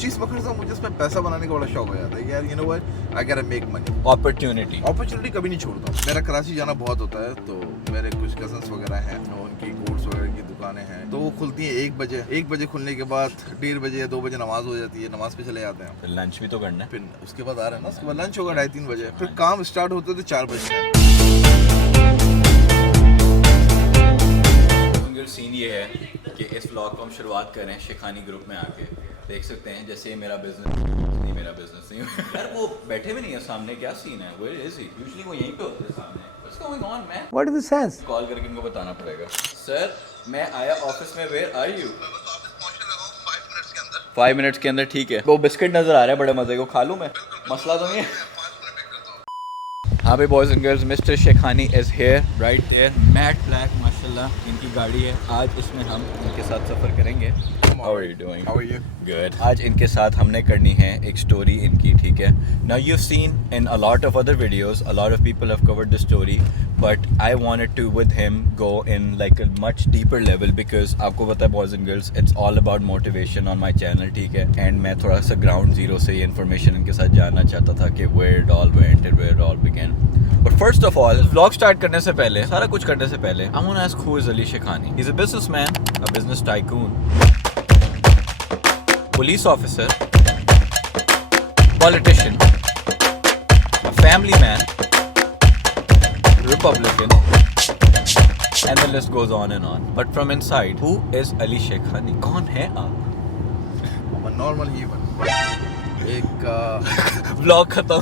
चीज़ पकड़ता हूँ मुझे उसमें पैसा बनाने का बड़ा शौक हो जाता है कि यार यू नो व्हाट आई गोटा मेक मनी। अपॉर्चुनिटी कभी नहीं छोड़ता। मेरा कराची जाना बहुत होता है, तो मेरे कुछ कजन्स वगैरह हैं, उनकी गुड्स वगैरह की दुकानें हैं, तो वो खुलती हैं 1 बजे खुलने के बाद 1:30 बजे या 2 बजे नमाज हो जाती है, नमाज पे चले जाते हैं। फिर लंच भी तो करना है, फिर उसके बाद आ रहे हैं ना, उसके बाद लंच होगा 2:30-3 बजे, फिर काम स्टार्ट होते तो 4 बजे। सीन ये है कि इस व्लॉग को हम शुरुआत कर रहे हैं शेखानी ग्रुप में आके। देख सकते हैं जैसे मेरा बिजनेस नहीं यार, वो बैठे भी नहीं है सामने, क्या सीन है? Where is he? Usually वो यहीं पे होते हैं सामने। What's going on, man? What is the sense? Call करके इनको बताना पड़ेगा। सर मैं आया ऑफिस में, where are you? 5 मिनट्स के अंदर ठीक है। वो बिस्किट नजर आ रहा है बड़े मजे को, खा लूँ मैं? मसला तो नहीं है। हाँ भाई boys and girls, mister Shekhani is here right there, matt black माशाल्लाह इनकी गाड़ी है। आज इसमें हम इनके साथ सफ़र करेंगे। How are you doing? How are you? Good. आज इनके साथ हमने करनी है एक स्टोरी इनकी, ठीक है? Now you've seen in a lot of other videos, a lot of people have covered the story, but I wanted to with him go in like a much deeper level because आपको पता है boys and girls, it's all about motivation on my channel, ठीक है? And मैं थोड़ा सा ground zero से ये information इनके साथ जानना चाहता था कि where it all went and where it all began. But first of all, vlog start करने से पहले, सारा कुछ करने से पहले, I want to ask who is Ali Shekhani? He's a businessman, a business tycoon, police officer, politician, a family man, Republican, and the list goes on and on. But from inside, who is Ali Shekhani? कौन है आप? I'm a normal human. एक Vlog खत्म।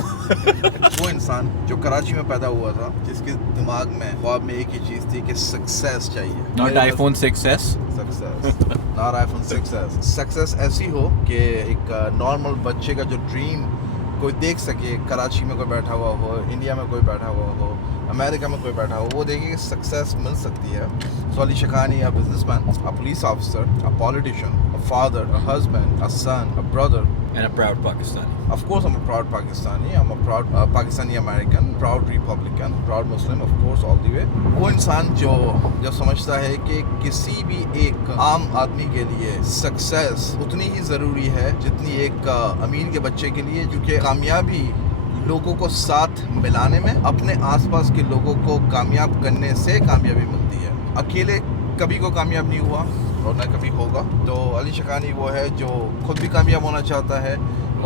वो इंसान जो कराची में पैदा हुआ था, जिसके दिमाग में ख्वाब में एक ही चीज़ थी कि सक्सेस चाहिए। Not iPhone 6s. Success, not iPhone 6s। Success ऐसी हो कि एक नॉर्मल बच्चे का जो ड्रीम कोई देख सके, कराची में कोई बैठा हुआ हो, इंडिया में कोई बैठा हुआ हो, अमेरिका में कोई बैठा हो, वो देखे कि सक्सेस मिल सकती है। सो Ali Shekhani, a businessman, a police officer, a politician, a father, a husband, a son, a brother, And a proud Pakistani. Of course, I'm a proud Pakistani. I'm a proud Pakistani American, proud Republican, proud Muslim, of course, all the way. वो इंसान जो समझता है कि किसी भी एक आम आदमी के लिए सक्सेस उतनी ही ज़रूरी है जितनी एक अमीर के बच्चे के लिए, क्योंकि कामयाबी लोगों को साथ मिलाने में, अपने आसपास के लोगों को कामयाब करने से कामयाबी मिलती है। अकेले कभी को कामयाब नहीं हुआ और न कभी होगा। तो अली शेखानी वो है जो खुद भी कामयाब होना चाहता है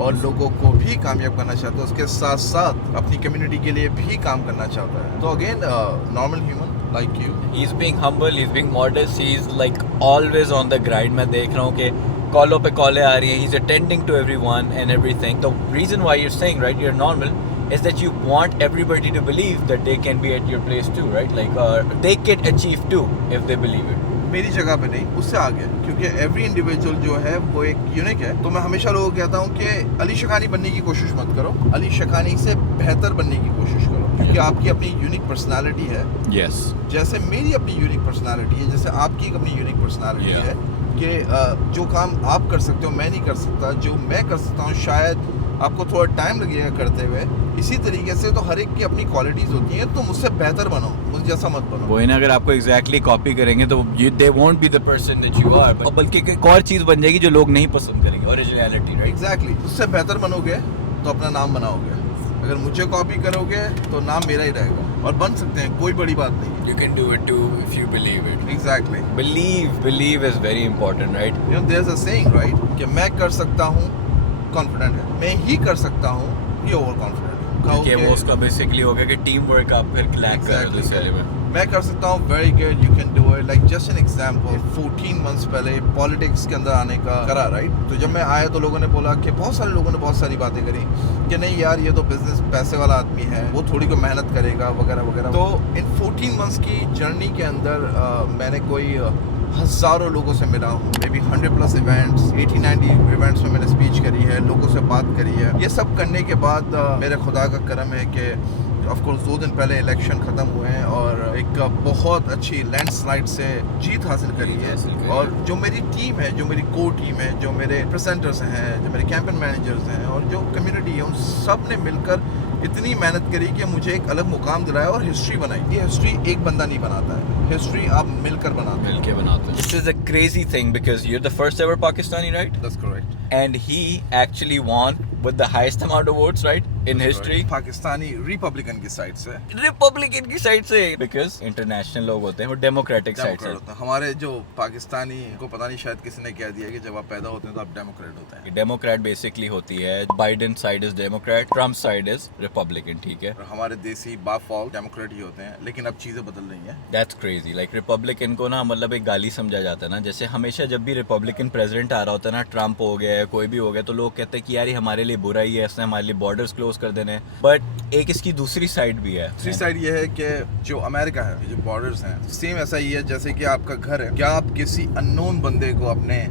और लोगों को भी कामयाब करना चाहता है, उसके साथ साथ अपनी कम्युनिटी के लिए भी काम करना चाहता है। तो again normal human like you. He's being humble, he's being modest, he's like always on the grind. मैं देख रहा हूँ कि कॉलों पे कॉलें आ रही हैं, he's attending to everyone and everything. The reason why you're saying, right, you're normal, is that you want everybody to believe that they can be at your place too, right? Like they can achieve too if they believe it. मेरी जगह पे नहीं, उससे आगे, क्योंकि every individual जो है वो एक यूनिक है। तो मैं हमेशा लोगों को कहता हूँ कि अली शेखानी बनने की कोशिश मत करो, अली शेखानी से बेहतर बनने की कोशिश करो, क्योंकि आपकी अपनी यूनिक पर्सनालिटी है। Yes. जैसे मेरी अपनी यूनिक पर्सनालिटी है, जैसे आपकी एक अपनी यूनिक पर्सनालिटी है कि जो काम आप कर सकते हो मैं नहीं कर सकता, जो मैं कर सकता हूँ शायद आपको थोड़ा टाइम लगेगा करते हुए। इसी तरीके से तो हर एक की अपनी क्वालिटीज़ होती हैं, तो मुझसे बेहतर बनो, मुझ जैसा मत बनो। वो ना, अगर आपको एग्जैक्टली कॉपी करेंगे तो they won't be the person that you are, बल्कि एक और चीज़ बन जाएगी जो लोग नहीं पसंद करेंगे, ओरिजिनलिटी, राइट? एग्जैक्टली, उससे बेहतर बनोगे तो अपना नाम बनाओगे। अगर मुझे कॉपी करोगे तो नाम मेरा ही रहेगा, और बन सकते हैं, कोई बड़ी बात नहीं। You can do it too if you believe it. Exactly. Believe is very important, right? You know, there's a saying, right, कि मैं कर सकता हूँ, कॉन्फिडेंट है, मैं ही कर सकता हूँ, ये ओवर कॉन्फिडेंट है। कि वो उसका बेसिकली हो गया कि टीम वर्क आप फिर लैक कर रहे हो में। मैं कर सकता हूँ, very good, you can do it. Like just an example, 14 months पहले पॉलिटिक्स के अंदर आने का करा, राइट? तो जब मैं आया तो लोगों ने बोला कि बहुत सारे लोगों ने बहुत सारी बातें करी कि नहीं यार ये तो बिजनेस पैसे वाला आदमी है, वो थोड़ी को मेहनत करेगा वगैरह वगैरह। तो इन 14 मंथ्स की जर्नी के अंदर मैंने कोई हज़ारों लोगों से मिला हूँ, मे बी 100+ इवेंट्स, 80-90 इवेंट्स में मैंने स्पीच करी है, लोगों से बात करी है। ये सब करने के बाद मेरे खुदा का करम है कि ऑफकोर्स 2 दिन पहले इलेक्शन ख़त्म हुए हैं और एक बहुत अच्छी लैंडस्लाइड से जीत हासिल करी है। और जो मेरी टीम है, जो मेरी कोर टीम है, जो मेरे प्रेजेंटर्स हैं, जो मेरे कैंपेन मैनेजर्स हैं और जो कम्युनिटी है, उन सब ने मिलकर इतनी मेहनत करी कि मुझे एक अलग मुकाम दिलाया और हिस्ट्री बनाई। ये हिस्ट्री एक बंदा नहीं बनाता है, हिस्ट्री आप मिलकर बनाते हैं। मिलके बनाते हैं। This is a crazy thing because you're the first ever Pakistani, right? That's correct. and he actually won with the highest amount of votes, right, in history. Pakistani Republican की साइड से रिपब्लिकन की साइड से, because international लोग होते हैं वो democratic side से। Democrat होता है। हमारे जो पाकिस्तानी को पता नहीं शायद किसी ने कह दिया कि जब आप पैदा होते हैं तो आप डेमोक्रेट होते हैं। डेमोक्रेट बेसिकली होती है, Biden side is Democrat, Trump side is Republican, ठीक है। और हमारे देसी बाफॉल डेमोक्रेट ही होते हैं, लेकिन अब चीजें बदल रही हैं। That's crazy. लाइक रिपब्लिकन को ना मतलब एक गाली समझा जाता है ना, जैसे हमेशा जब भी रिपब्लिकन प्रेसिडेंट आ रहा होता है ना, ट्रम्प हो गया है, कोई भी हो गया, तो लोग कहते हैं कि यार ये हमारे लिए बुरा ही है, इसने हमारे लिए बॉर्डर्स क्लोज कर देने। बट एक इसकी दूसरी साइड भी है। दूसरी साइड ये है कि जो अमेरिका है, जो बॉर्डर्स हैं, सेम ऐसा ही है जैसे कि आपका घर है। क्या आप किसी अननोन बंदे को अपने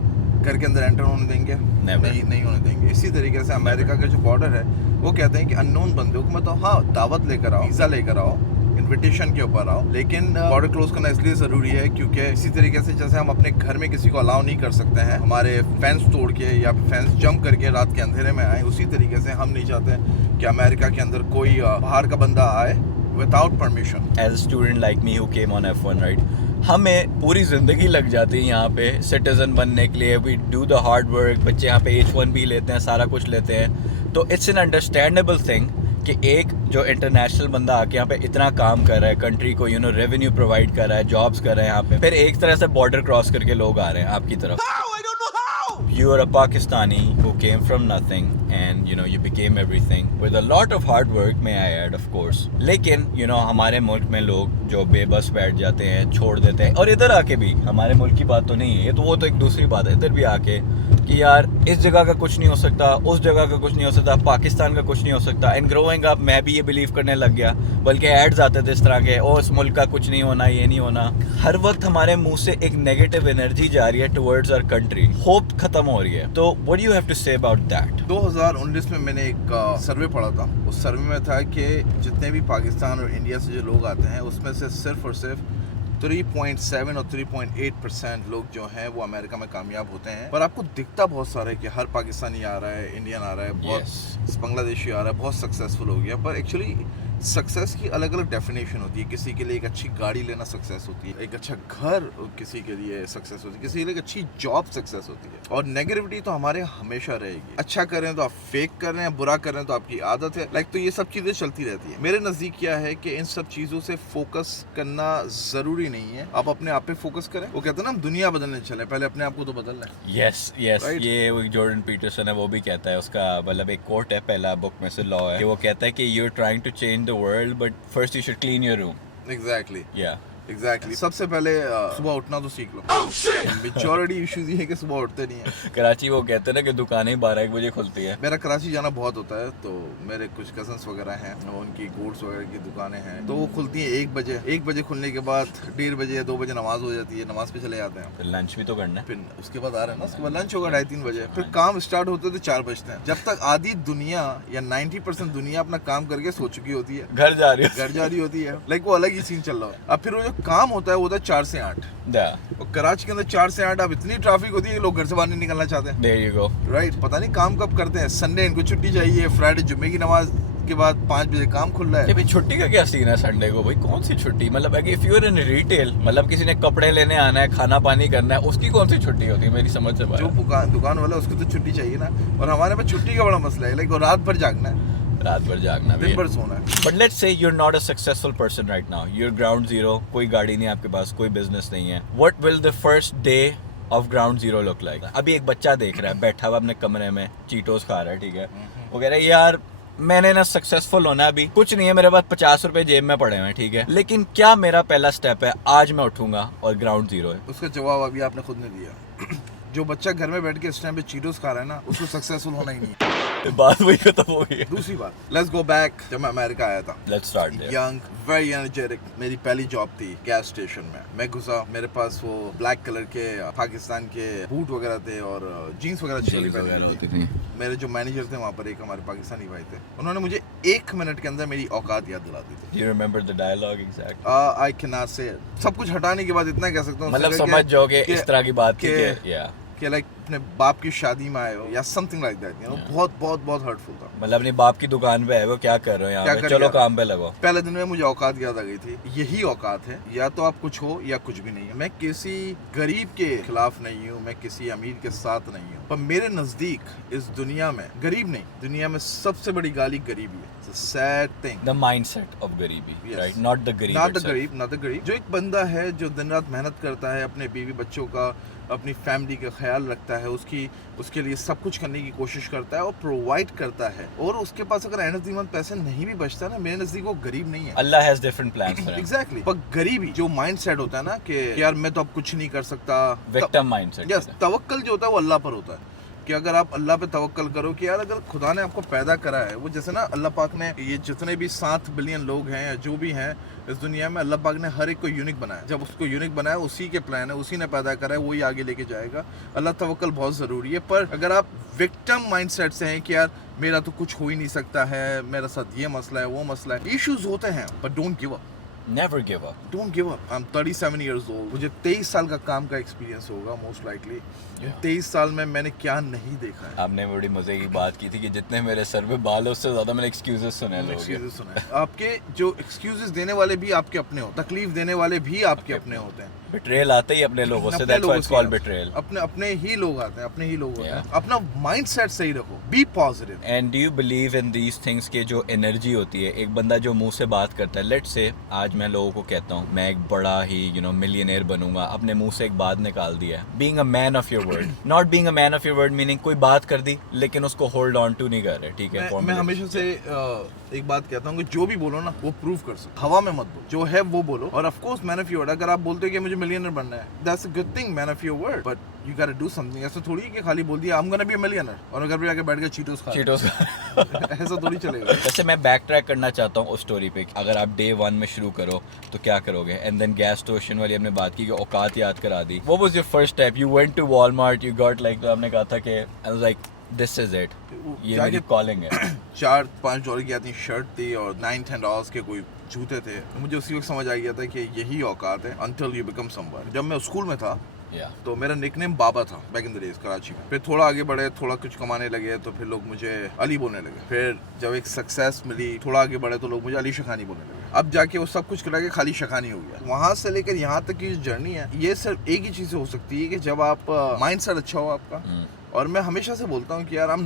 घर के अंदर एंटर होने देंगे? नहीं होने देंगे। इसी तरीके से अमेरिका का जो बॉर्डर है वो कहते हैं कि अननोन बंदे को मतलब हाँ दावत लेकर आओ, वीजा लेकर आओ, इनविटेशन के ऊपर आओ, लेकिन बॉर्डर क्लोज करना इसलिए ज़रूरी है क्योंकि इसी तरीके से जैसे हम अपने घर में किसी को अलाउ नहीं कर सकते हैं हमारे फेंस तोड़ के या फेंस जंप करके रात के अंधेरे में आए, उसी तरीके से हम नहीं चाहते कि अमेरिका के अंदर कोई बाहर का बंदा आए without permission. As a student like me who came on F1, right, हमें पूरी ज़िंदगी लग जाती है यहाँ पे सिटीज़न बनने के लिए। We do the hard work, बच्चे यहाँ पे H1 भी लेते हैं, सारा कुछ लेते हैं, तो इट्स एन अंडरस्टैंडेबल थिंग कि एक जो इंटरनेशनल बंदा आके यहाँ पे इतना काम कर रहा है, कंट्री को रेवेन्यू प्रोवाइड कर रहा है, जॉब्स कर रहे हैं यहाँ पे, फिर एक तरह से बॉर्डर क्रॉस करके लोग आ रहे हैं आपकी तरफ। You are a Pakistani who came from nothing and you became everything with a lot of hard work, may I add, of course. लेकिन हमारे मुल्क में लोग जो बेबस बैठ जाते हैं, छोड़ देते हैं, और इधर आके भी, हमारे मुल्क की बात तो नहीं है ये, तो वो तो एक दूसरी बात है, इधर भी आके कि यार इस जगह का कुछ नहीं हो सकता, उस जगह का कुछ नहीं हो सकता, पाकिस्तान का कुछ नहीं हो सकता। एंड ग्रोइंग अप मैं भी ये बिलीव करने लग गया, बल्कि एड्स आते थे इस तरह के, ओ इस मुल्क का कुछ नहीं होना, ये नहीं होना। हर वक्त हमारे मुंह से एक नेगेटिव एनर्जी जा रही है टुवर्ड्स आवर कंट्री, होप खत्म हो रही है। तो what do you have to say about that? 2019 में मैंने एक सर्वे पढ़ा था। उस सर्वे में था कि जितने भी पाकिस्तान और इंडिया से जो लोग आते हैं उसमें से सिर्फ और सिर्फ 3.7 और 3.8% लोग जो हैं वो अमेरिका में कामयाब होते हैं। पर आपको दिखता बहुत सारा है कि हर पाकिस्तानी आ रहा है, इंडियन आ रहा है, बहुत बांग्लादेशी आ रहा है, बहुत सक्सेसफुल हो गया। पर एक्चुअली सक्सेस की अलग अलग डेफिनेशन होती है। किसी के लिए एक अच्छी गाड़ी लेना सक्सेस होती है, एक अच्छा घर किसी के लिए सक्सेस होती है, किसी के लिए एक अच्छी जॉब सक्सेस होती है। और नेगेटिविटी तो हमारे हमेशा रहेगी। अच्छा कर रहे हैं तो आप फेक कर रहे हैं, बुरा कर रहे हैं तो आपकी आदत है, तो ये सब चीजें चलती रहती है। मेरे नजदीक क्या है कि इन सब चीजों से फोकस करना जरूरी नहीं है। आप अपने आप पे फोकस करें। वो कहते हैं ना हम दुनिया बदलने चले, पहले अपने आप को तो बदलना है। Yes Right? ये वो जॉर्डन पीटरसन है, वो भी कहता है, उसका मतलब एक कोट है, पहला बुक में से लॉ है, कि वो कहता है कि you are trying to change the world but first you should clean your room. Exactly या एग्जैक्टली सबसे पहले सुबह उठना तो सीख लो। मेजॉरिटी इश्यूज ये है कि सुबह उठते नहीं है। कराची वो कहते हैं ना कि दुकानें 12-1 बजे खुलती है। मेरा कराची जाना बहुत होता है, तो मेरे कुछ कजन्स वगैरह हैं, उनकी गुड्स वगैरह की दुकानें हैं, तो वो खुलती हैं 1 बजे खुलने के बाद 1:30 बजे या 2 बजे नमाज हो जाती है, नमाज पे चले जाते हैं। फिर लंच भी तो करना है, फिर उसके बाद आ रहे हैं ना, उसके बाद लंच होगा 2:30-3 बजे, फिर काम स्टार्ट होते तो 4 बजते हैं। जब तक आधी दुनिया या 90% दुनिया अपना काम करके सो चुकी होती है, घर जा रही होती है, वो अलग ही सीन चल रहा है। अब फिर वो जो काम होता है वो 4 से 8। और कराची के अंदर 4 से 8 अब इतनी ट्रैफिक होती है कि लोग घर से बाहर नहीं निकलना चाहते हैं। There you go. राइट, पता नहीं काम कब करते हैं। संडे इनको छुट्टी चाहिए, फ्राइडे जुम्मे की नमाज के बाद 5 बजे काम खुल रहा है। भाई छुट्टी का क्या सीन है संडे को? भाई कौन सी छुट्टी? मतलब if you are in retail, मतलब किसी ने कपड़े लेने आना है, खाना पानी करना है, उसकी कौन सी छुट्टी होती है? मेरी समझ से बाहर। जो दुकान वाला उसको तो छुट्टी चाहिए ना। और हमारे पास छुट्टी का बड़ा मसला है, वो रात भर जागना है, रात भर जागना, दिन भर सोना है। But let's say you're not a successful person right now, you're ground zero, कोई गाड़ी नहीं आपके पास, कोई बिजनेस नहीं है। What will the first day of ground zero look like? अभी एक बच्चा देख रहा है बैठा हुआ अपने कमरे में, चीटोस खा रहा है, ठीक है, वो कह रहा है यार मैंने ना सक्सेसफुल होना, अभी कुछ नहीं है मेरे पास, 50 रुपए जेब में पड़े हुए हैं, ठीक है, लेकिन क्या मेरा पहला स्टेप है? आज मैं उठूंगा और ग्राउंड जीरो है। उसका जवाब अभी आपने खुद ने दिया। जो बच्चा घर में बैठ के इस टाइम पे चीटोस खा रहा है ना, उसको सक्सेसफुल होना ही नहीं है। बात वही खत्म हो गई है। दूसरी बात, लेट्स गो बैक। जब मैं अमेरिका आया था, let's start there. Young, very energetic, मेरी पहली जॉब थी गैस स्टेशन में। मैं घुसा, मेरे पास वो ब्लैक कलर के पाकिस्तान के बूट वगैरह थे और जीन्स वगैरह होती थी। मेरे जो मैनेजर थे वहाँ पर, एक हमारे पाकिस्तानी भाई थे, उन्होंने मुझे 1 मिनट के अंदर मेरी औकात याद दिला दी थी। You remember the dialogue exactly? I cannot say it. सब कुछ हटाने के बाद इतना कह सकता हूँ, मतलब समझ जाओगे इस तरह की बात की कि लाइक अपने बाप की शादी में आए हो या समथिंग लाइक दैट, बहुत बहुत बहुत हर्टफुल था। मतलब अपनी बाप की दुकान पे है वो, क्या कर रहे हो यहाँ पे, चलो काम पे लगो। पहले दिन में मुझे औकात याद आ गई थी। यही औकात है, या तो आप कुछ हो या कुछ भी नहीं है। मैं किसी गरीब के खिलाफ नहीं हूँ, मैं किसी अमीर के साथ नहीं हूँ, पर मेरे नजदीक इस दुनिया में गरीब नहीं, दुनिया में सबसे बड़ी गाली गरीबी है। It's a sad thing. The mindset of गरीबी, Yes. right? Not the गरीब Not the itself. not the गरीब। जो एक बंदा है जो दिन रात मेहनत करता है, अपने बीवी बच्चों का, अपनी फैमिली का ख्याल रखता है, उसके लिए सब कुछ करने की कोशिश करता है और प्रोवाइड करता है, और उसके पास अगर एंड ऑफ द मंथ पैसे नहीं भी बचता ना, मेरे नजदीक वो गरीब नहीं है। Allah has different plans for him. Exactly. पर गरीबी जो माइंड सेट होता है ना कि यार मैं तो अब कुछ नहीं कर सकता, Victim mindset. यस, तवक्कल जो होता है वो अल्लाह पर होता है कि अगर आप अल्लाह पे तवक्कल करो कि यार अगर खुदा ने आपको पैदा करा है, वो जैसे ना अल्लाह पाक ने ये जितने भी 7 बिलियन लोग हैं या जो भी हैं इस दुनिया में, अल्लाह पाक ने हर एक को यूनिक बनाया। जब उसको यूनिक बनाया, उसी के प्लान है, उसी ने पैदा करा है, वही आगे लेके जाएगा। अल्लाह तवक्कल बहुत ज़रूरी है। पर अगर आप विक्टिम माइंडसेट से हैं कि यार मेरा तो कुछ हो ही नहीं सकता है, मेरे साथ ये मसला है, वो मसला है, इश्यूज होते हैं, but don't give up. Never give up. Don't give up. I'm 37 years old. मुझे 23 साल का काम का एक्सपीरियंस होगा मोस्ट लाइकली। 23 साल में मैंने क्या नहीं देखा है। आपने बड़ी मजे की बात की थी कि जितने मेरे सर पे बाल है उससे ज्यादा मैंने एक्सक्यूजेस सुने हैं लोगों के। एक्सक्यूजेस सुना है। आपके जो एक्सक्यूजेस देने वाले भी आपके अपने होते हैं, तकलीफ देने वाले भी आपके अपने होते हैं। बिट्रेयल आते ही अपने लोगों से, that's why it's called betrayal. अपने ही लोग आते हैं, अपने ही लोग होते हैं। अपना माइंडसेट सही रखो, be positive. And do you believe in these things के जो एनर्जी होती है, एक बंदा जो मुंह से बात करता है, लेट्स से आज मैं लोगों को कहता हूँ मैं एक बड़ा ही मिलियनेयर बनूंगा, अपने मुंह से एक बात निकाल दिया है, being a man of your word, not being a man of your word meaning कोई बात कर दी लेकिन उसको होल्ड ऑन टू नहीं कर रहे, ठीक है। मैं हमेशा से एक बात कहता हूँ कि जो भी बोलो ना वो प्रूव कर सकते, हवा में मत बोलो, जो है वो बोलो। और of course man of your word, अगर आप बोलते हो कि मुझे मिलियनर बनना है, that's a good thing, man of your word, but you got to do something. ऐसा थोड़ी है कि खाली बोल दिया I am gonna be a millionaire और घर पे जाके बैठ के चीटोस खा ऐसा थोड़ी चलेगा। वैसे मैं बैक ट्रैक करना चाहता हूँ उस स्टोरी पे, अगर आप डे 1 में शुरू करो तो क्या करोगे, एंड देन गैस स्टेशन वाली हमने बात की कि औकात याद करा दी। What was your first step? You went to Walmart, you got like, आपने कहा था कि I was like this is it, ये मेरी कॉलिंग है। $4-5 की आती शर्ट थी और $9-10 के कोई जूते थे। मुझे उसी वक्त समझ आ गया था कि यही औकात है, until you become somebody। जब मैं स्कूल में था तो मेरा निकनेम बाबा था back in the days Karachi में। फिर थोड़ा आगे बढ़े, थोड़ा कुछ कमाने लगे तो फिर लोग मुझे अली बोलने लगे। फिर जब एक सक्सेस मिली, थोड़ा आगे बढ़े तो लोग मुझे अली शखानी बोलने लगे। अब जाके वो सब कुछ करा के खाली शखानी हो गया। वहां से लेकर यहाँ तक की जो जर्नी है, ये सिर्फ एक ही चीज से हो सकती है कि जब आप माइंड सेट अच्छा हो आपका। और मैं हमेशा से बोलता हूँ कि यार I'm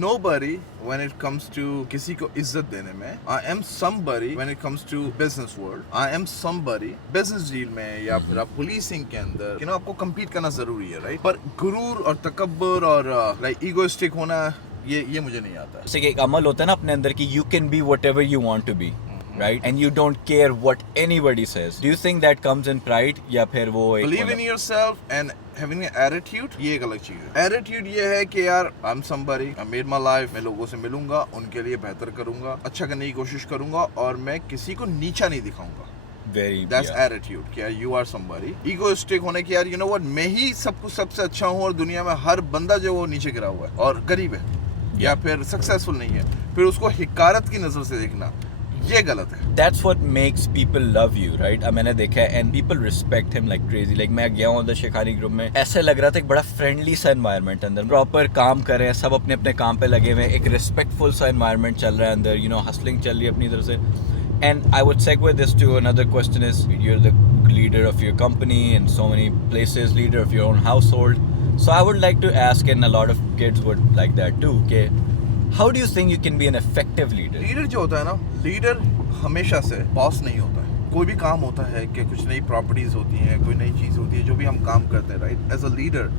nobody when it comes to किसी को इज्जत देने में। I am somebody when it comes to business world। I am somebody business deal में या फिर आप policing के अंदर आपको compete करना जरूरी है, राइट। पर गुरूर और तकब्बुर और लाइक ईगोइस्टिक होना ये मुझे नहीं आता है। जैसे कि एक अमल होता है ना अपने अंदर की, you can be whatever you want to be, right? And you don't care what anybody says. Do you think that comes in pride या फिर वो एक Believe in yourself and having an attitude, ये एक अलग चीज है। Attitude ये है कि यार I'm somebody, I made my life, मैं लोगों से मिलूंगा, उनके लिए बेहतर करूंगा, अच्छा करने की कोशिश करूंगा और मैं किसी को नीचा नहीं दिखाऊंगा। That's attitude कि यार you are somebody। Egoistic होने की यार you know what, मैं ही सब कुछ सबसे अच्छा हूँ और दुनिया में हर बंदा जो वो नीचे गिरा हुआ है और गरीब है या फिर सक्सेसफुल नहीं है, फिर उसको हिकारत की नजर से देखना, ये गलत है। That's what makes people love you, right? अब मैंने देखा है and people respect him like crazy. Like मैं गया हूँ उधर शेखानी ग्रुप में, ऐसे लग रहा था एक बड़ा फ्रेंडली सा एनवायरनमेंट अंदर, प्रॉपर काम कर रहे हैं सब, अपने अपने काम पे लगे हुए हैं, एक रिस्पेक्टफुल सा एनवायरनमेंट चल रहा है अंदर, हसलिंग चल रही है अपनी तरफ से। And I would segue this to another question is, you're the leader of your company in so many places, leader of your own household. So I would like to ask, and a lot of kids would like that too, okay, how do you think you can be an effective leader? Leader जो होता है ना, leader हमेशा से boss नहीं होता है। कोई भी काम होता है कि कुछ नई प्रॉपर्टीज होती हैं, कोई नई चीज़ होती है, जो भी हम काम करते हैं, राइट, एज अ लीडर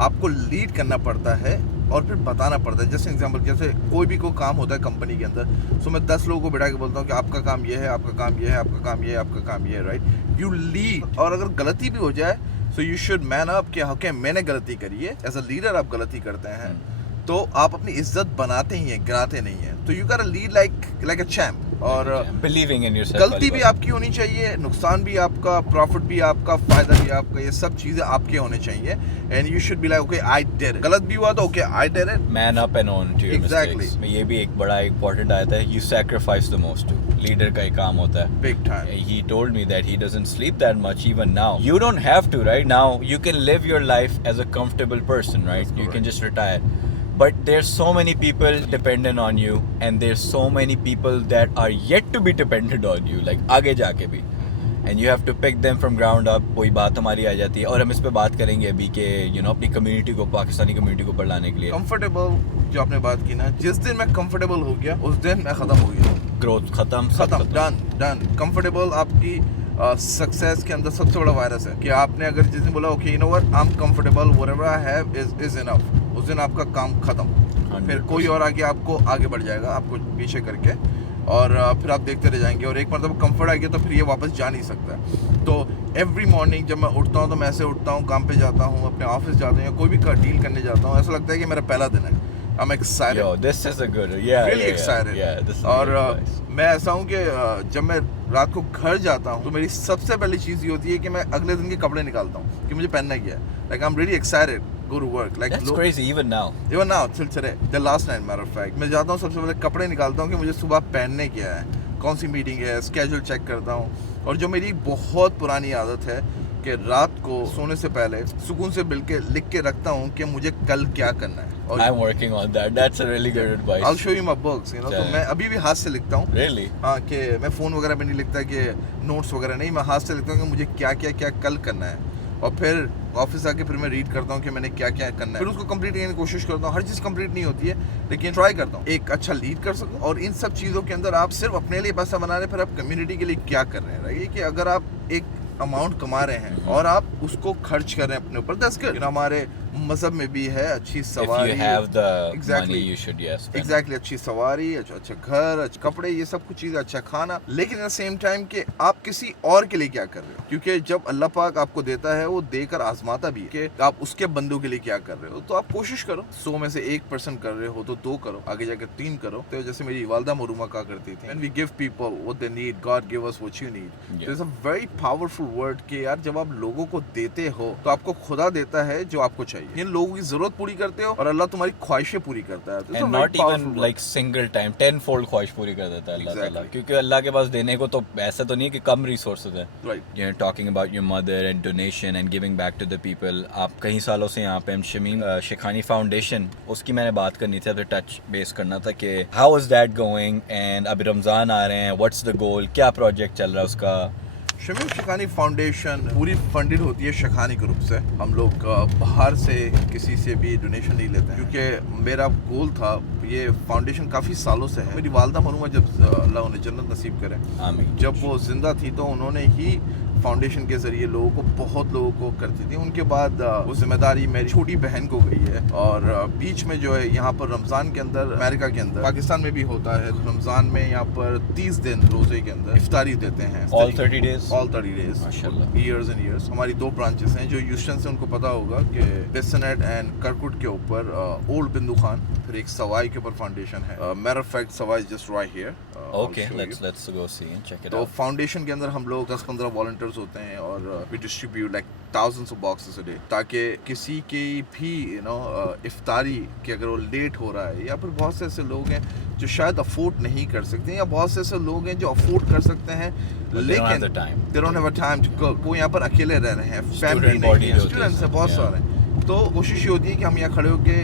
आपको लीड करना पड़ता है और फिर बताना पड़ता है। जैसे एग्जांपल, जैसे कोई भी कोई काम होता है कंपनी के अंदर, सो मैं 10 लोगों को बिठा के बोलता हूँ कि आपका काम ये है, आपका काम ये है, आपका काम ये है, आपका काम ये है, राइट। यू लीड, और अगर गलती भी हो जाए so you should man up कि ओके मैंने गलती करी है। एज अ लीडर आप गलती करते हैं तो आप अपनी इज्जत बनाते ही हैं, गिराते नहीं हैं। तो you can lead like a champ. और बिलीविंग इन योरसेल्फ, गलती भी आपकी होनी चाहिए, नुकसान भी आपका, प्रॉफिट भी आपका, फायदा भी आपका, ये सब चीजें आपके होने चाहिए। And you should be like okay I did it, गलत भी हुआ तो okay I did it, man up and own to your mistakes. ये भी एक बड़ा इंपॉर्टेंट आता है, you sacrifice the most too, leader का एक काम होता है। Big time. He told me that he doesn't sleep that much even now. You don't have to, right? Now you can live your life as a comfortable person, right? That's You can correct. just retire. But there's so many people dependent on you, and there's so many people that are yet to be dependent on you, like आगे जाके भी. And you have to pick them from ground up. कोई बात हमारी आ जाती है और हम इस पे बात करेंगे अभी के अपनी कम्युनिटी को, पाकिस्तानी कम्युनिटी को ऊपर लाने के लिए। कंफर्टेबल जो आपने बात की ना, जिस दिन मैं कंफर्टेबल हो गया उस दिन मैं खत्म हो गया। ग्रोथ खत्म, डन। कंफर्टेबल आपकी सक्सेस के अंदर सबसे बड़ा वायरस है कि आपने अगर जिस दिन बोला okay you know what I am comfortable, whatever I have is enough, उस दिन आपका काम खत्म। फिर कोई और आगे आपको आगे बढ़ जाएगा, आपको पीछे करके, और फिर आप देखते रह जाएंगे। और एक मतलब कंफर्ट आ गया तो फिर ये वापस जा नहीं सकता। तो एवरी मॉर्निंग जब मैं उठता हूँ तो मैं ऐसे उठता हूँ, काम पे जाता हूँ, अपने ऑफिस जाता हूँ या कोई भी डील करने जाता हूँ, ऐसा लगता है कि मेरा पहला दिन है। I'm excited. Yo, this is a good, yeah, really yeah, excited. Yeah, this is और really nice. मैं ऐसा हूँ कि जब मैं रात को घर जाता हूँ तो मेरी सबसे पहली चीज़ ये होती है कि मैं अगले दिन के कपड़े निकालता हूँ कि मुझे पहनना क्या है। Like I'm really excited go to work. Like That's crazy even now. Even now till today, the last night matter of fact, मैं जाता हूँ सबसे पहले कपड़े निकालता हूँ कि मुझे सुबह पहनने क्या है, कौन सी मीटिंग है, स्केड्यूल चेक करता हूँ। और जो मेरी बहुत पुरानी आदत है कि रात को सोने से पहले सुकून से लिख के रखता हूँ कि मुझे कल क्या करना है। और I'm working on that. That's a really good advice. I'll show you my books, you know. तो मैं अभी भी हाथ से लिखता हूँ। Really? हाँ, कि मैं फ़ोन वगैरह पे नहीं लिखता कि नोट्स वगैरह नहीं, मैं हाथ से लिखता हूँ कि मुझे क्या कल करना है। और फिर ऑफिस आके फिर मैं रीड करता हूँ कि मैंने क्या करना है, फिर उसको कंप्लीट करने की कोशिश करता हूँ। हर चीज़ कंप्लीट नहीं होती है लेकिन ट्राई करता हूँ एक अच्छा लीड कर सकूँ। और इन सब चीज़ों के अंदर आप सिर्फ अपने लिए पैसा बना रहे हैं, फिर आप कम्युनिटी के लिए क्या कर रहे हैं, राइट? कि अगर आप एक अमाउंट कमा रहे हैं और आप उसको खर्च कर रहे हैं अपने ऊपर, दैट्स गुड। हमारे मजहब में भी है अच्छी सवारी, If you have the Exactly. money, you should spend. Exactly अच्छी सवारी, अच्छा घर, अच्छे कपड़े, ये सब कुछ चीज़, अच्छा खाना। लेकिन एट द सेम टाइम कि आप किसी और के लिए क्या कर रहे हो, क्योंकि जब अल्लाह पाक आपको देता है वो देकर आजमाता भी है कि आप उसके बंदों के लिए क्या कर रहे हो। तो आप कोशिश करो, 100 में से 1% कर रहे हो तो 2 करो, आगे जाकर 3 करो। तो जैसे मेरी वालदा मरूमा कहा करती थी, when we give people what they need, God give us what you need. Yeah. There's a very powerful word कि यार जब आप लोगों को देते हो तो आपको खुदा देता है जो आपको चाहिए। इन लोगों की जरूरत पूरी करते हो और अल्लाह तुम्हारी ख्वाहिशें पूरी करता है। तो And not even like single time, 10-fold ख्वाहिश पूरी कर देता है अल्लाह ताला, Exactly. क्योंकि अल्लाह के पास देने को तो ऐसा तो नहीं है कि कम रिसोर्सेज है। Right. You're talking about your mother and donation and giving back to the people. आप कई सालों से यहाँ पे शमीम शेखानी फाउंडेशन, उसकी मैंने बात करनी थी, फिर टच बेस करना था कि how is that going, and अभी रमज़ान आ रहे हैं, what's the goal, क्या प्रोजेक्ट चल रहा है उसका? शमीम शेखानी फाउंडेशन पूरी फंडेड होती है शेखानी ग्रुप से। हम लोग बाहर से किसी से भी डोनेशन नहीं लेते हैं, क्योंकि मेरा गोल था, ये फाउंडेशन काफ़ी सालों से है। मेरी वालदा मरूमा जब अल्लाह उन्हें जन्नत नसीब करे, आमीन। जब वो जिंदा थी तो उन्होंने ही फाउंडेशन के ज़रिए लोगों को, बहुत लोगों को करती थी। उनके बाद वो जिम्मेदारी मेरी छोटी बहन को गई है। और बीच में जो है यहाँ पर रमज़ान के अंदर, अमेरिका के अंदर, पाकिस्तान में भी होता है रमज़ान में, यहाँ पर 30 दिन रोज़े के अंदर इफ्तारी देते हैं। All 30 days? All 30 days, माशाल्लाह। years and years। हमारी 2 ब्रांचेस हैं जो ह्यूस्टन से, उनको पता होगा कि बेसनेट एंड करकुट के ऊपर ओल्ड बिंदु खान, फिर एक सवाई के ऊपर फाउंडेशन है। Matter of fact Sawai just right here. Okay, let's go see and check it तो out. फाउंडेशन के अंदर हम लोग 10-15 वॉलंटियर्स होते हैं और we distribute like thousands of boxes a day, ताकि किसी की भी इफ्तारी कि अगर वो लेट हो रहा है, या फिर बहुत से ऐसे लोग हैं जो शायद अफोर्ड नहीं कर सकते, या बहुत से ऐसे लोग हैं जो अफोर्ड कर सकते हैं लेकिन they don't have the time to cook, वो यहाँ पर अकेले रह रहे हैं, फैमिली नहीं है, स्टूडेंट्स हैं बहुत सारे। तो कोशिश ये होती है कि हम यहाँ खड़े होके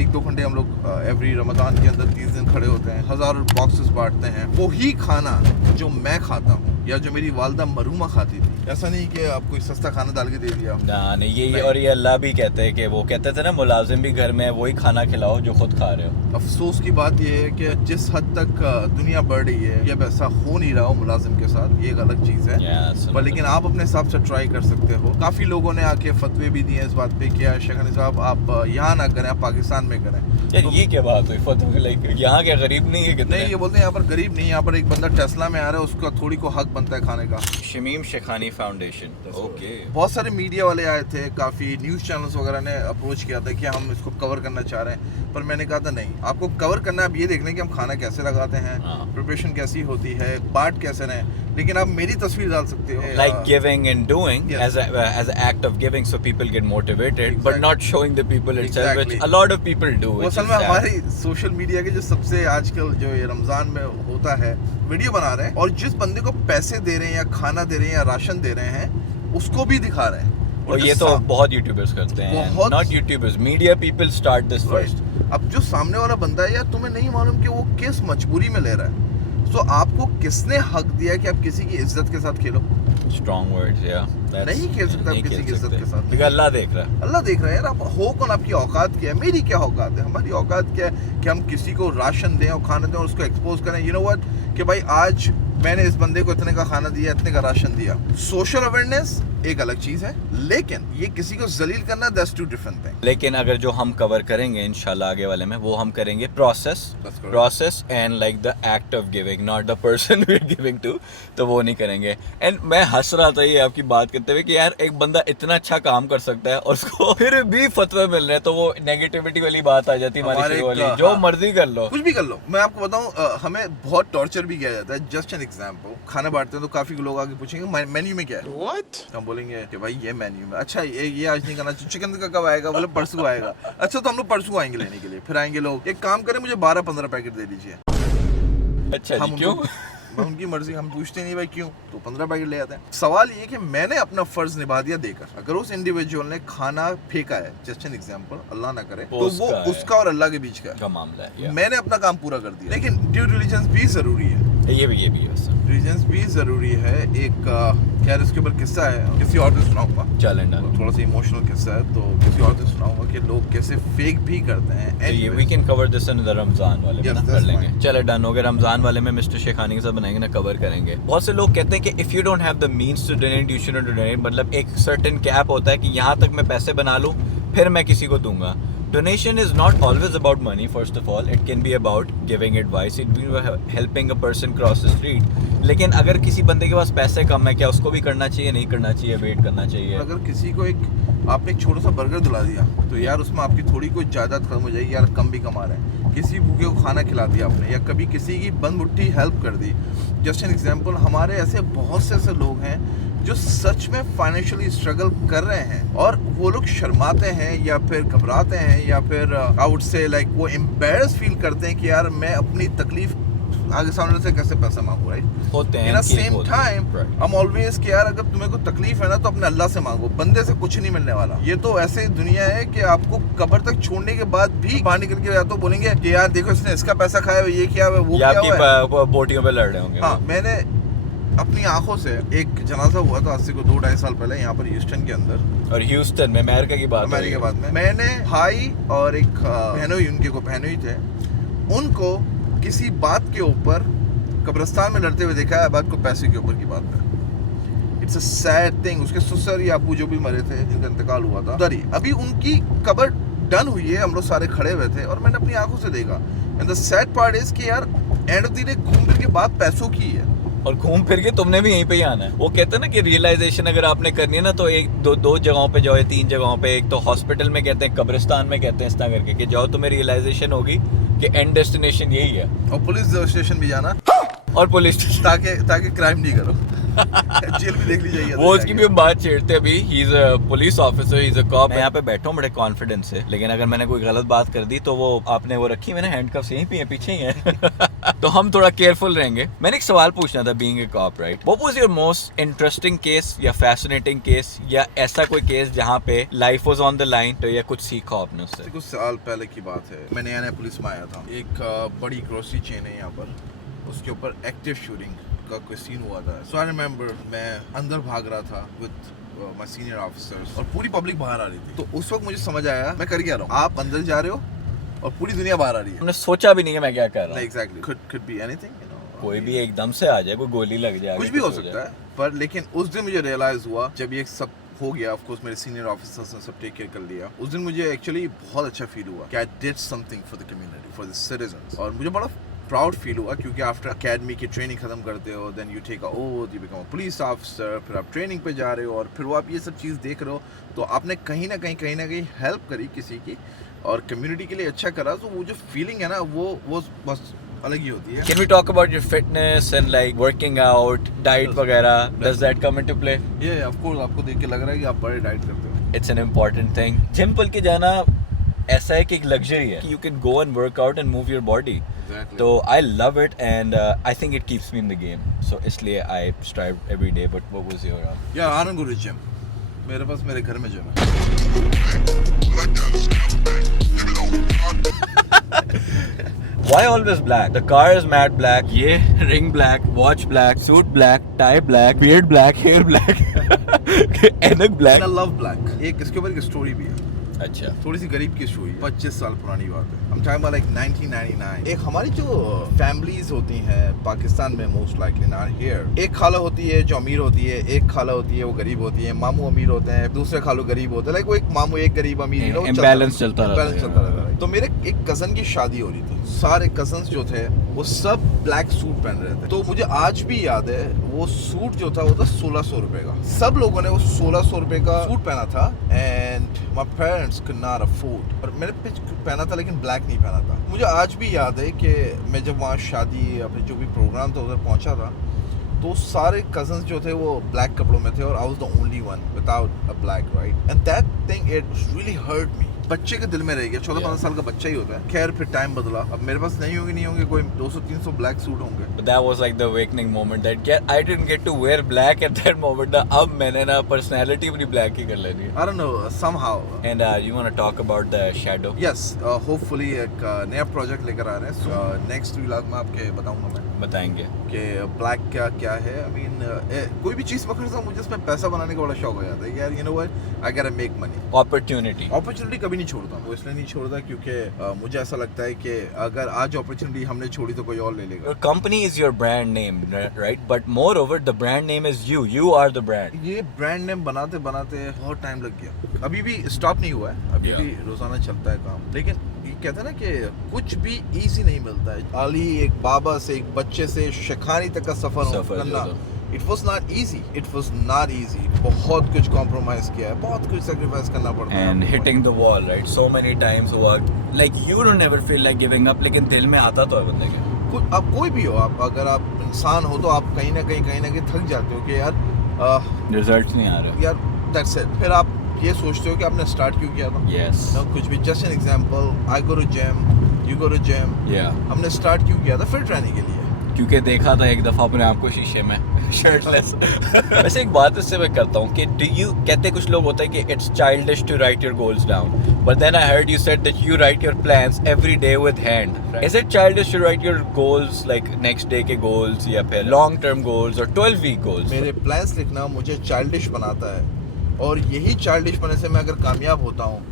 1-2 घंटे हम लोग एवरी रमज़ान के अंदर 30 दिन खड़े होते हैं, हज़ारों बॉक्सेस बांटते हैं। वही खाना जो मैं खाता हूँ या जो मेरी वालदा मरूमा खाती थी, ऐसा नहीं कि आप कोई सस्ता खाना डाल के दे दिया। ना नहीं, ये और ये अल्लाह भी कहते हैं कि वो कहते थे ना, मुलाजिम भी घर में वही खाना खिलाओ जो खुद खा रहे हो। अफसोस की बात यह है कि जिस हद तक दुनिया बढ़ रही है, ये वैसा हो नहीं रहा हो मुलाजिम के साथ, ये एक अलग चीज़ है। पर लेकिन आप अपने हिसाब से ट्राई कर सकते हो। काफ़ी लोगों ने आके फतवे भी दिए इस बात पे कि है शेखानी साहब आप यहाँ ना करें, आप पाकिस्तान में करें। यार ये क्या बात हुई फतवा, लाइक यहाँ क्या गरीब नहीं है कितने? नहीं, ये बोलते हैं यहाँ पर गरीब नहीं, यहाँ पर एक बंदा टेस्ला में आ रहा है, उसका थोड़ी को हक बनता है खाने का। Shamim Shekhani foundation, okay. बहुत सारे मीडिया वाले आए थे, काफ़ी न्यूज़ चैनल्स वगैरह ने अप्रोच किया था कि हम इसको कवर करना चाह रहे हैं, पर मैंने कहा था नहीं, आपको कवर करना है, आप ये देखना है कि हम खाना कैसे लगाते हैं, प्रिपरेशन कैसी होती है, पार्ट कैसे रहें, लेकिन आप मेरी तस्वीर डाल सकते हो। Like giving and doing Yes. as an act of giving, so people get motivated, but Exactly. not showing the people itself, Exactly. which a lot of people do. वो which असल is में sad. हमारी social media के जो सबसे आजकल जो ये रमजान में होता है, वीडियो बना रहे हैं और जिस बंदे को पैसे दे रहे हैं या खाना दे रहे हैं या राशन दे रहे हैं उसको भी दिखा रहे हैं। और ये तो बहुत यूट्यूबर्स करते हैं, बहुत- not YouTubers, media people start this first. अब जो सामने वाला बंदा है यार, तुम्हें नहीं मालूम कि वो किस मजबूरी में ले रहा है, तो आपको किसने हक दिया कि आप किसी की इज्जत के साथ खेलो? स्ट्रॉन्ग वर्ड्स, या नहीं खेल सकते आप किसी की इज्जत के साथ। क्योंकि अल्लाह देख रहा है। अल्लाह देख रहा है यार, आप हो कौन, आपकी औकात क्या है? मेरी क्या औकात है? हमारी औकात क्या है कि हम किसी को राशन दें और खाना दें और उसको एक्सपोज करें। यू नो व्हाट, कि भाई आज मैंने इस बंदे को इतने का खाना दिया, इतने का राशन दिया। सोशल अवेयरनेस एक अलग चीज है, लेकिन ये किसी को जलील करना, दैट्स टू डिफरेंट थिंग। लेकिन अगर जो हम कवर करेंगे इंशाल्लाह आगे वाले में, वो हम करेंगे process and like the act of giving, not the person we are giving to, तो वो नहीं करेंगे। एंड मैं हंस रहा था ये आपकी बात करते हुए कि यार एक बंदा इतना अच्छा काम कर सकता है और उसको फिर भी फतवे मिल रहे हैं, तो वो नेगेटिविटी वाली बात आ जाती है हमारी शुरू वाली, जो मर्जी कर लो, कुछ भी कर लो। मैं आपको बताऊं, हमें बहुत टॉर्चर भी किया जाता है। जस्ट एन एग्जांपल, खाना बांटते हैं तो काफी लोग आगे पूछेंगे मेन्यू में क्या है, व्हाट, हम बोलेंगे कि भाई ये मेन्यू में, अच्छा ये आज नहीं करना, चिकन का कब आएगा, बोले परसों आएगा। अच्छा तो हम लोग परसों आएंगे लेने के लिए, फिर आएंगे लोग, एक काम करें मुझे 12-15 पैकेट दे दीजिए। अच्छा जी, क्यों? उनकी मर्जी, हम पूछते नहीं भाई क्यों, तो 15 पैकेट ले आते हैं। सवाल ये कि मैंने अपना फर्ज निभा दिया देकर, अगर उस इंडिविजुअल ने खाना फेंका है, जस्ट एन एग्जांपल, अल्लाह ना करे, तो वो उसका और अल्लाह के बीच का मामला है। मैंने अपना काम पूरा कर दिया, लेकिन ड्यू डिलिजेंस भी जरूरी है। ये भी डिलिजेंस भी जरूरी है। एक खैर इसके ऊपर किस्सा है, किसी और से सुनाऊंगा, चलें ना, थोड़ा सा इमोशनल किस्सा है, तो किसी और से सुनाऊंगा कि लोग कैसे फेक भी करते हैं। तो ये we can cover this in the Ramzan वाले में, Yes, ना कर that's लेंगे। fine. चले डन हो गया, रमजान वाले में मिस्टर शेखानी के साथ बनाएंगे ना, कवर करेंगे। बहुत से लोग कहते हैं कि if you don't have the means to donate you should not donate, मतलब एक सर्टेन कैप होता है कि यहाँ तक मैं पैसे बना लूँ फिर मैं किसी को दूंगा। Donation is not always about money, first of all. It can be about giving advice, it can be helping a person cross the street. लेकिन अगर किसी बंदे के पास पैसे कम है, क्या उसको भी करना चाहिए, नहीं करना चाहिए, वेट करना चाहिए? अगर किसी को आपने एक छोटा सा बर्गर दिला दिया, तो यार उसमें आपकी थोड़ी कोई जायदाद खत्म हो जाएगी, यार कम भी कमा रहे हैं। किसी भूखे को खाना खिला दिया आपने, या कभी किसी की बंद मुट्ठी हेल्प कर दी। जस्ट एन एग्जाम्पल, हमारे ऐसे बहुत से ऐसे लोग हैं जो सच में फाइनेंशियली स्ट्रगल कर रहे हैं और वो लोग शर्माते हैं या फिर घबराते हैं या फिर आई वुड से लाइक वो एम्बैरस फील करते हैं कि यार मैं अपनी तकलीफ आगे सामने से कैसे पैसा मांगू, राइट? होते हैं। In same time I am always कि यार अगर तुम्हें कोई तकलीफ है ना तो अपने अल्लाह से मांगो, बंदे से कुछ नहीं मिलने वाला। ये तो ऐसे दुनिया है कि आपको कब्र तक छोड़ने के बाद भी बाहर निकल के या तो बोलेंगे कि यार देखो इसने इसका पैसा खाया है, ये किया है, वो किया हुआ है। बोटियों पे लड़ रहे होंगे। हाँ, मैंने अपनी आंखों से एक जनाजा हुआ था आज से 2-2.5 साल पहले यहाँ पर ह्यूस्टन के अंदर, और ह्यूस्टन में अमेरिका की बात, अमेरिका के बाद में मैंने भाई और एक बहनोई, उनके को बहनोई थे, उनको किसी बात के ऊपर कब्रिस्तान में लड़ते हुए देखा है, बात को पैसे के ऊपर की बात है। It's a sad thing. उसके ससुर या अबू जो भी मरे थे, जिनका इंतकाल हुआ था, उधर ही अभी उनकी कब्र डन हुई है, हम लोग सारे खड़े हुए थे और मैंने अपनी आंखों से देखा। And the sad part is कि यार एंड ऑफ द डे घूम फिर के बात पैसों की है, और घूम फिर के तुमने भी यहीं पे ही आना है। वो कहते हैं ना कि रियलाइजेशन अगर आपने करनी है ना, तो एक दो जगहों पे जाओ, 3 जगहों पे, एक तो हॉस्पिटल में कहते हैं, कब्रिस्तान में कहते हैं, इस तरह करके कि जाओ, तुम्हें रियलाइजेशन होगी कि एंड डेस्टिनेशन यही है। और पुलिस स्टेशन भी जाना, और पुलिस ताकि क्राइम नहीं करो। जेल भी देख ली जाएगी। वो उसकी भी हम बात छेड़ते हैं। अभी he is a police officer, he is a cop. मैं यहाँ पे बैठा हूँ बड़े कॉन्फिडेंस से, लेकिन अगर मैंने कोई गलत बात कर दी तो वो आपने वो रखी, मैंने हैंडकफ्स यहीं पे पीछे ही है। तो हम थोड़ा केयरफुल रहेंगे। मैंने एक सवाल पूछना था, being a cop, right, what was your most interesting case या फैसिनेटिंग केस, या ऐसा कोई केस जहाँ पे life was on the line, तो या कुछ सीखा आपने उससे? कुछ साल पहले की बात है, मैं नया पुलिस में आया था। एक बड़ी ग्रोसरी चेन है यहाँ पर, उसके ऊपर एक्टिव शूटिंग का कोई सीन हुआ था। सो आई रिमेंबर मैं अंदर भाग रहा था विद माय सीनियर ऑफिसर्स और पूरी पब्लिक बाहर आ रही थी। तो उस वक्त मुझे समझ आया मैं कर क्या रहा हूँ। आप अंदर जा रहे हो और पूरी दुनिया बाहर आ रही है। हमने सोचा भी नहीं है मैं क्या कर रहा हूँ। Exactly, could be anything, you know। कोई भी एकदम से आ जाए, कोई गोली लग जाए, कुछ भी हो सकता है। पर लेकिन उस दिन मुझे रियलाइज हुआ जब ये सब हो गया, ऑफ कोर्स मेरे सीनियर ऑफिसर्स ने सब टेक केयर कर लिया। उस दिन मुझे एक्चुअली बहुत अच्छा फील हुआ कि I did something for the community, for the citizens, और मुझे बड़ा प्राउड फील हुआ क्योंकि आफ्टर अकेडमी की ट्रेनिंग खत्म करते हो, then you take a oath, you become a police officer, फिर आप ट्रेनिंग पे जा रहे हो और फिर वो आप ये सब चीज़ देख रहे हो, तो आपने कहीं ना कहीं हेल्प करी किसी की और कम्युनिटी के लिए अच्छा करा, तो वो जो फीलिंग है ना वो बस अलग ही होती है। Can we talk about your fitness and like working out, diet वगैरह? Does that come into play? ये ऑफ कोर्स आपको देख के लग रहा है कि आप बड़े डाइट करते हो। It's an important thing. Gym पल के जाना ऐसा है कि एक लग्जरी है। You can go and work out and move your body. Exactly. तो I love it and I think it keeps me in the game. So इसलिए I strive every day. But what was your? Yeah, I don't go to gym. मेरे पास मेरे घर में gym है। Why always black? The car is matte black. ये ring black, watch black, suit black, tie black, beard black, hair black, ऐनक black. I love black. एक इसके ऊपर एक स्टोरी भी है। अच्छा। थोड़ी सी गरीब की स्टोरी, 25 साल पुरानी बात है। हम टाइम लाइक 1999। एक हमारी जो फैमिलीज होती हैं पाकिस्तान में, मोस्ट लाइकली नॉट हियर, एक खाला होती है जो अमीर होती है, एक खाला होती है वो गरीब होती है, मामू अमीर होते हैं, दूसरे खालू गरीब होते हैं, लाइक वो एक मामू एक गरीब अमीर, इम्बैलेंस चलता रहता है। तो मेरे एक कजन की शादी हो रही थी, सारे कजन्स जो थे वो सब ब्लैक सूट पहन रहे थे। तो मुझे आज भी याद है वो सूट जो था वो था 1600 रुपए का। सब लोगों ने वो 1600 रुपए का सूट पहना था and my parents could not afford. और मैंने पहना था लेकिन ब्लैक नहीं पहना था। मुझे आज भी याद है कि मैं जब वहाँ शादी अपने जो भी प्रोग्राम था उधर पहुंचा था, तो सारे कजन्स जो थे वो ब्लैक कपड़ों में थे और I was the only one without a black, right? And that thing it really hurt me. बच्चे के दिल में रह गया, 14-15 साल का बच्चा ही होता है। खैर फिर टाइम बदला, अब मेरे पास नहीं होंगे कोई 200-300 ब्लैक सूट होंगे। But that was like the awakening moment that I didn't get to wear black at that moment. अब मैंने ना personality अपनी black ही कर लेनी है। I don't know, somehow. And you want to talk about the shadow? Yes, hopefully एक नया project लेकर आ रहे हैं। So next vlog में आपके बताऊंगा मैं बताएंगे कि ब्लैक क्या है। I mean, कोई भी चीज़ पकड़ता हूँ मुझे उसमें पैसा बनाने का बड़ा शौक हो जाता है यार। You know what? I gotta make money. Opportunity कभी नहीं छोड़ता, वो इसलिए नहीं छोड़ता क्योंकि मुझे ऐसा लगता है कि अगर आज अपॉर्चुनिटी हमने छोड़ी तो कोई और ले लेगा। Your company is your brand name, right? But moreover, the brand name is you. You are the brand. ये ब्रांड नेम बनाते बहुत टाइम लग गया। अभी भी स्टॉप नहीं हुआ है, अभी भी रोजाना चलता है काम। लेकिन ये कहते हैं ना कि कुछ भी इजी नहीं मिलता है। अली एक बाबा से, एक बच्चे से शिखानी तक का सफर करना, इट वॉज नॉट ईजी। बहुत कुछ कॉम्प्रोमाइज किया है, बहुत कुछ सेक्रीफाइस करना पड़ता है। And hitting the wall, right? So many times हुआ, like you don't ever feel like giving up, लेकिन दिल में आता तो है बंदे के। आप कोई भी हो, आप अगर आप इंसान हो तो आप कहीं ना कहीं थक जाते हो कि यार रिजल्ट्स नहीं आ रहे। यार दैट्स इट। फिर आप ये सोचते हो कि आपने स्टार्ट क्यों किया था। Yes. कुछ भी, just an example, I go to gym, you go to gym. हमने स्टार्ट क्यों किया था? फिट रहने के लिए। क्योंकि देखा था एक दफा अपने आप को शीशे में शर्टलेस। वैसे एक बात इससे मैं करता हूँ कि कहते कुछ लोग होते हैं कि it's childish to write your goals down, but then I heard you said that you write your plans every day with hand. Is it childish to write your goals, like next day के goals या फिर long term goals और 12 week goals? मेरे plans लिखना मुझे childish बनाता है, और यही चाइल्डिश बनने से मैं अगर कामयाब होता हूँ,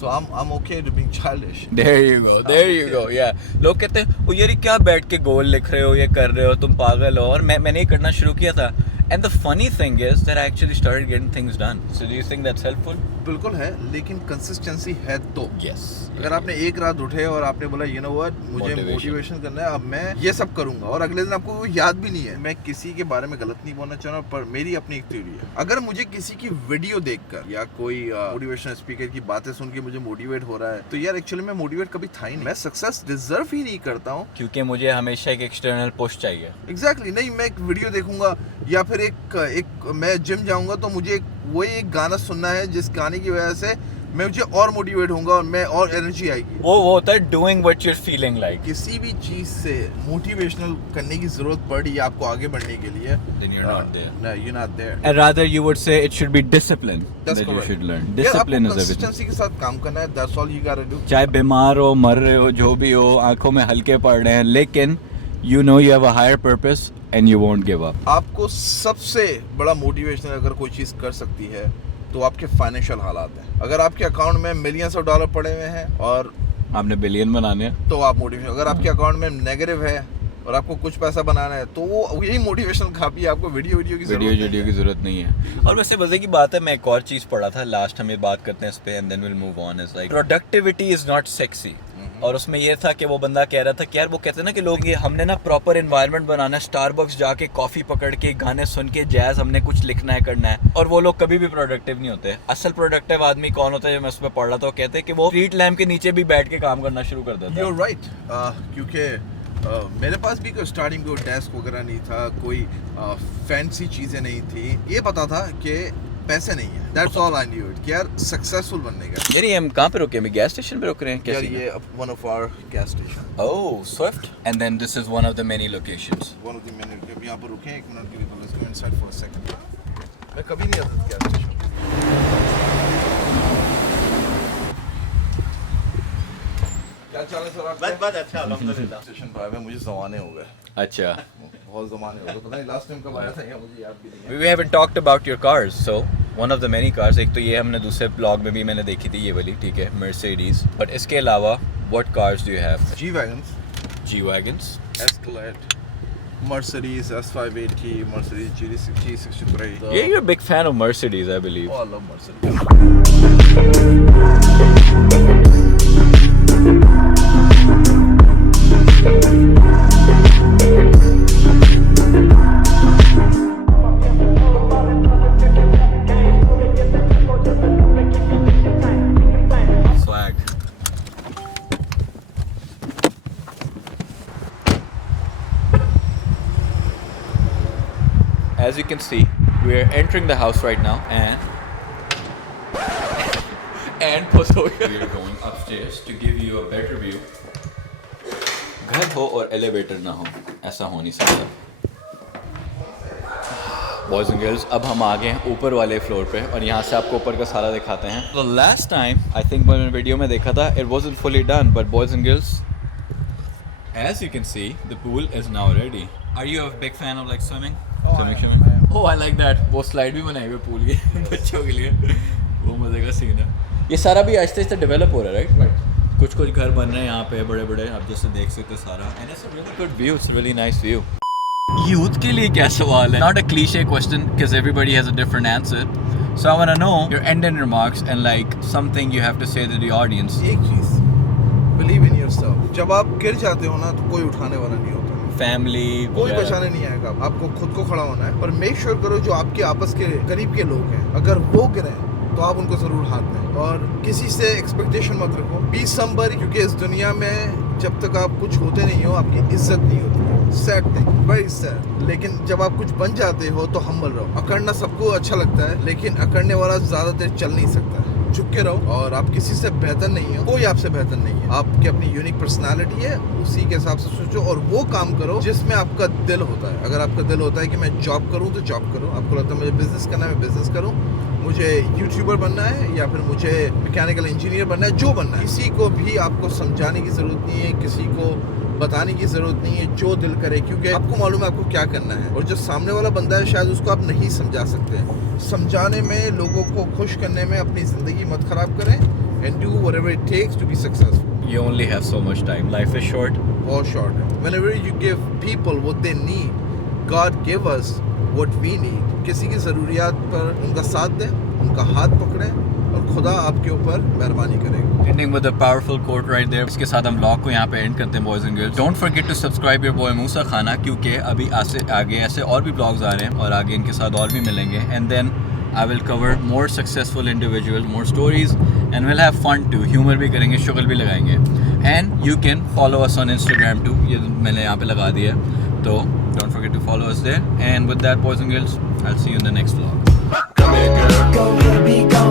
so I'm okay to being childish. There you go. Yeah. लोग कहते हैं वो यार क्या बैठ के गोल लिख रहे हो, ये कर रहे हो, तुम पागल हो। और मैंने ये करना शुरू किया था। And the funny thing is that I actually started getting things done. So do you think that's helpful? बिल्कुल है, लेकिन कंसिस्टेंसी है तो। Yes. अगर आपने एक रात उठे और आपने बोला you know what, मुझे मोटिवेशन करना है, अब मैं ये सब करूंगा, और अगले दिन आपको याद भी नहीं है। मैं किसी के बारे में गलत नहीं बोलना चाह रहा, पर मेरी अपनी एक थ्योरी है। अगर मुझे किसी की वीडियो देखकर या कोई मोटिवेशनल स्पीकर की बातें सुन के मुझे मोटिवेट हो रहा है, तो यार एक्चुअली मैं मोटिवेट कभी था ही नहीं। मैं सक्सेस डिजर्व ही नहीं करता हूँ, क्योंकि मुझे हमेशा एक एक्सटर्नल पुश चाहिए। एग्जैक्टली नहीं, मैं एक वीडियो देखूंगा या फिर एक मैं जिम जाऊंगा तो मुझे वही एक गाना सुनना है जिस गाने की वजह से मुझे और मोटिवेट होऊंगा और मैं और एनर्जी आएगी। वो होता है doing what you are feeling like. किसी भी चीज से मोटिवेशनल करने की जरूरत पड़ी आपको आगे बढ़ने के लिए, then you're not there. No, you're not there. And rather you would say it should be discipline That's that you correct. should learn. Discipline is everything. Consistency के साथ काम करना है, that's all you gotta do. चाहे बीमार हो, मर रहे हो, जो भी हो, आंखों में हल्के पड़ रहे हैं, लेकिन you know you have a higher purpose and you won't give up. आपको सबसे बड़ा मोटिवेशन अगर कोई चीज कर सकती है तो आपके फाइनेंशियल हालात हैं। अगर आपके अकाउंट में मिलियंस ऑफ डॉलर पड़े हुए हैं और आपने बिलियन बनाने हैं, तो आप मोटिवेशन। अगर आपके अकाउंट में नेगेटिव है और आपको कुछ पैसा बनाना है तो वो यही मोटिवेशनल काफी है, आपको वीडियो की जरूरत नहीं है। और वैसे मजे की बात है, मैं एक और चीज पढ़ा था लास्ट, हम ये बात करते हैं इस पे and then will move on, is like productivity is not sexy. और उसमें ये था कि वो बंदा कह रहा था कि यार वो कहते हैं ना कि लोग ये हमने ना प्रॉपर एनवायरनमेंट बनाना है, स्टारबक्स जाके कॉफी पकड़ के गाने सुन के जैज हमने कुछ लिखना है करना है, और वो लोग कभी भी प्रोडक्टिव नहीं होते। असल प्रोडक्टिव आदमी कौन होता है, जो मैं उस पर पढ़ रहा था, वो कहते हैं कि वो स्ट्रीट लैम्प के नीचे भी बैठ के काम करना शुरू कर देता है। You're right, क्योंकि मेरे पास भी कोई स्टार्टिंग को डेस्क वगैरह नहीं था, कोई फैंसी चीज़ें नहीं थी, ये पता था कि पैसे नहीं है, that's all I knew it, कि यार सक्सेसफुल बनने का। यार ये हम कहाँ पे रुके हैं, हम गैस स्टेशन पे रुक रहे हैं यार कैसे? ये one of our gas station, oh Swift, and then this is one of the many locations. One of the minute के यहाँ पर रुके हैं, 1 मिनट के लिए, तो let's go inside for a second. मैं कभी नहीं आता गैस स्टेशन। क्या चाल है सर आपका? बस अच्छा अल्हम्दुलिल्लाह। स्टेशन पर आए हुए मुझे ज़माने हो गए, अच्छा, बहुत ज़माने हो गए, पता नहीं लास्ट टाइम कब आया था, या मुझे याद भी नहीं है। we haven't talked about your cars, so one of the many cars, एक तो ये हमने दूसरे ब्लॉग में भी मैंने देखी थी ये वाली, ठीक है, Mercedes, but इसके अलावा what cars do you have? G-Wagons, G-Wagons, Escalade, Mercedes S580, Mercedes G63. yeah, you're a big fan of Mercedes, I believe. Oh, I love Mercedes. Swag. As you can see, we are entering the house right now, and we are going upstairs to give you a better view. घर हो और elevator ना हो, ऐसा हो नहीं सकता। Boys and girls, अब हम आ गए हैं ऊपर वाले फ्लोर पे, और यहाँ से आपको ऊपर का सारा दिखाते हैं। तो लास्ट टाइम आई थिंक मैंने वीडियो में देखा था, it wasn't fully done, but boys and girls, as you can see, the pool is now ready. Are you a big fan of like swimming? Swimming. Oh, I like that. वो slide भी बनाई हुई pool की बच्चों के लिए, वो मजे का सीन है। ये सारा भी आहिस्ते आहिस्ते डेवलप हो रहा है, राइट? कुछ कुछ घर बन रहे हैं यहाँ पे बड़े बड़े, आप जैसे देख सकते हो सारा, and it's a really good view, it's a really nice view. Youth के लिए क्या सवाल है? Not a cliche question because everybody has a different answer. So I want to know your end remarks and like something you have to say to the audience. एक चीज, believe in yourself. जब आप गिर जाते हो ना तो कोई उठाने वाला नहीं होता, Family, कोई बचाने नहीं आएगा, आपको खुद को खड़ा होना है। पर मेक श्योर करो जो आपके आपस के करीब के लोग हैं, अगर वो गिरे तो आप उनको जरूर हाथ दें, और किसी से एक्सपेक्टेशन मत रखो। बी समबडी, क्योंकि इस दुनिया में जब तक आप कुछ होते नहीं हो आपकी इज्जत नहीं होती। Sad thing, very sad. लेकिन जब आप कुछ बन जाते हो तो हम्बल रहो। अकड़ना सबको अच्छा लगता है, लेकिन अकड़ने वाला ज्यादा देर चल नहीं सकता है। झुक के रहो, और आप किसी से बेहतर नहीं हो, कोई आपसे बेहतर नहीं है। आपकी अपनी यूनिक पर्सनालिटी है, उसी के हिसाब से सोचो और वो काम करो जिसमें आपका दिल होता है। अगर आपका दिल होता है कि मैं जॉब करूं तो जॉब करो, आपको लगता है मुझे बिजनेस करना है मैं बिजनेस करूं, मुझे यूट्यूबर बनना है या फिर मुझे मैकेनिकल इंजीनियर बनना है, जो बनना है। किसी को भी आपको समझाने की जरूरत नहीं है, किसी को बताने की जरूरत नहीं है, जो दिल करे, क्योंकि आपको मालूम है आपको क्या करना है। और जो सामने वाला बंदा है शायद उसको आप नहीं समझा सकते। समझाने में, लोगों को खुश करने में अपनी जिंदगी मत खराब करें, and do whatever it takes to be successful. You only have so much time. Life is short. बहुत शॉर्ट है। Whenever you give people what they need, God give us what we need. किसी की ज़रूरियात पर उनका साथ दें, उनका हाथ पकड़ें, और खुदा आपके ऊपर मेहरबानी करेगा। Ending with a powerful quote right there. इसके साथ हम व्लॉग को यहाँ पे एंड करते हैं boys and girls. Don't forget to subscribe your boy मूसा खाना, क्योंकि अभी आगे ऐसे और भी ब्लॉग्स आ रहे हैं, और आगे इनके साथ और भी मिलेंगे। And then I will cover more successful individuals, more stories, and we'll have fun too. Humor भी करेंगे, शुगल भी लगाएंगे। And you can follow us on Instagram too. ये मैंने यहाँ पे लगा दिया है, तो don't forget to follow us there. And with that, boys and girls, I'll see you in the next vlog. Go baby, go.